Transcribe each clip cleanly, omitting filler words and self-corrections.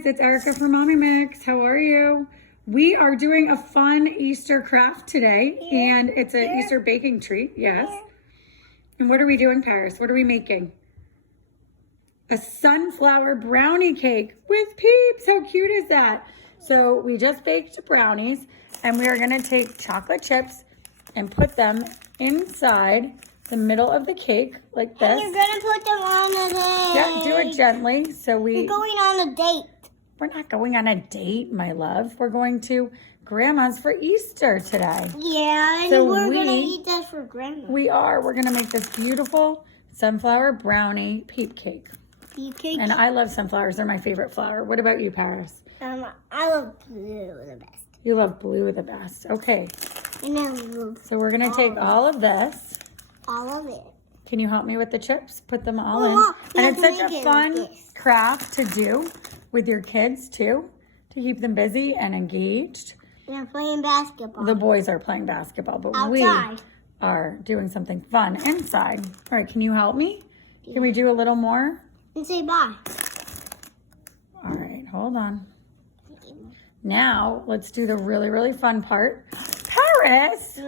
guys, it's Erica from MommieMix. How are you? We are doing a fun Easter craft today, and it's an Easter baking treat, yes. And what are we doing, Paris? What are we making? A sunflower brownie cake with Peeps. How cute is that? So we just baked brownies, and we are gonna take chocolate chips and put them inside the middle of the cake like this. And you're gonna put them on a date. Yeah, do it gently. So We're going on a date. We're not going on a date, my love. We're going to Grandma's for Easter today. Yeah, and So we're gonna eat that for Grandma. We're gonna make this beautiful sunflower brownie peep cake. Peep cake. And I love sunflowers. They're my favorite flower. What about you, Paris? I love blue the best. You love blue the best. Okay. And I love So we're gonna take all of this. all of it. Can you help me with the chips? Put them all in. Mom, And it's you have such to a make it fun like this. craft to do with your kids too, to keep them busy and engaged. They're playing basketball. The boys are playing basketball, but we Outside. are doing something fun inside. All right, can you help me? Can we do a little more? And say bye. All right, hold on. Now, let's do the really, really fun part. Paris,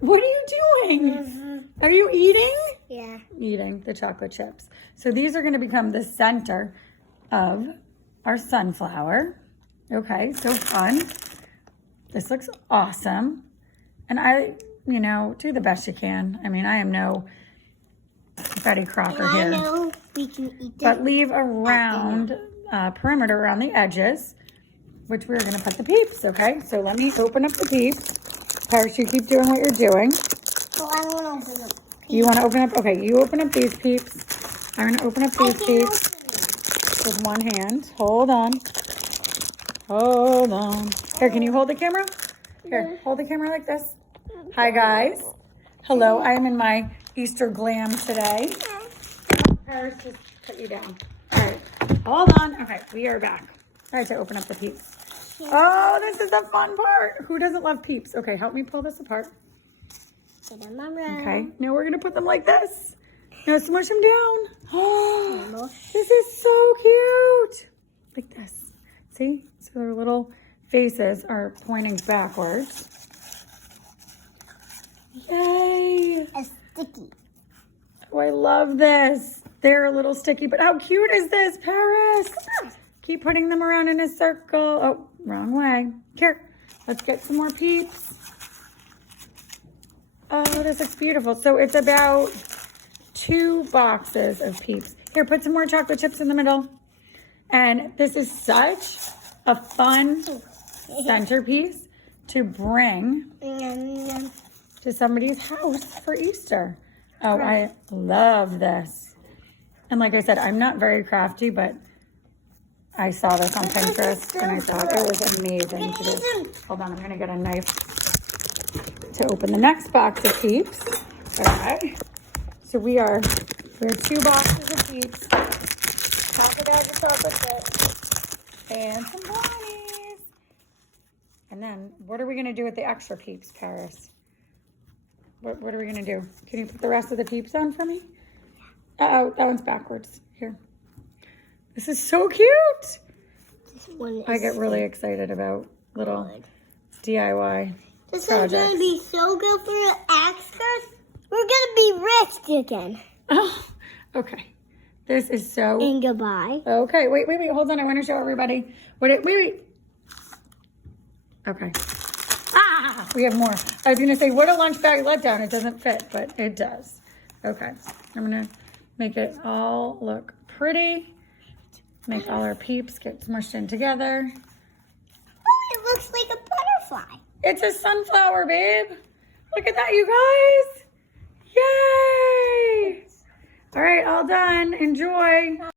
what are you doing? Are you eating? Yeah. Eating the chocolate chips. So these are gonna become the center of our sunflower. Okay, so fun. This looks awesome. And I, do the best you can. I mean, I am no Betty Crocker And I here. know we can eat them. But leave a round perimeter around the edges, which we're gonna put the Peeps, okay? So let me open up the Peeps. Paris, you keep doing what you're doing. Oh, I don't want to open them. You wanna open up, okay, you open up these Peeps. I'm gonna open up I these can't Peeps open them. with one hand. Hold on. Hold on. Here, can you hold the camera? Here, hold the camera like this. Hi, guys. Hello, I am in my Easter glam today. Paris, just put you down. All right, hold on. Okay, we are back. All right, to open up the Peeps. Oh, this is the fun part. Who doesn't love Peeps? Okay, help me pull this apart. Put them around. Okay, now we're gonna put them like this. Now smush them down. Oh, this is so cute. Like this. See? So their little faces are pointing backwards. Yay! A sticky. Oh, I love this. They're a little sticky, but how cute is this, Paris? Keep putting them around in a circle. Oh, wrong way. Here, let's get some more Peeps. Oh, this looks beautiful. So it's about 2 boxes of Peeps. Here, put some more chocolate chips in the middle. And this is such a fun centerpiece to bring to somebody's house for Easter. Oh, I love this. And like I said, I'm not very crafty, but I saw this on Pinterest and I thought it was amazing to do. Hold on, I'm gonna get a knife to open the next box of Peeps. Okay. So we have 2 boxes of Peeps, half a bag of chocolate chips, and some brownies. And then what are we gonna do with the extra Peeps, Paris? What are we gonna do? Can you put the rest of the Peeps on for me? Uh-oh, that one's backwards. Here. This is so cute. This one is I get really excited about little DIY This projects. is going to be so good for the Oscars. We're going to be rich again. Oh, okay. This is so... And goodbye. Okay, wait. Hold on. I want to show everybody. Wait. Okay. Ah, we have more. I was going to say, what a lunch bag letdown. It doesn't fit, but it does. Okay. I'm going to make it all look pretty. Make all our Peeps get smushed in together. Oh, it looks like a butterfly. It's a sunflower, babe. Look at that, you guys. Yay! All right, all done. Enjoy.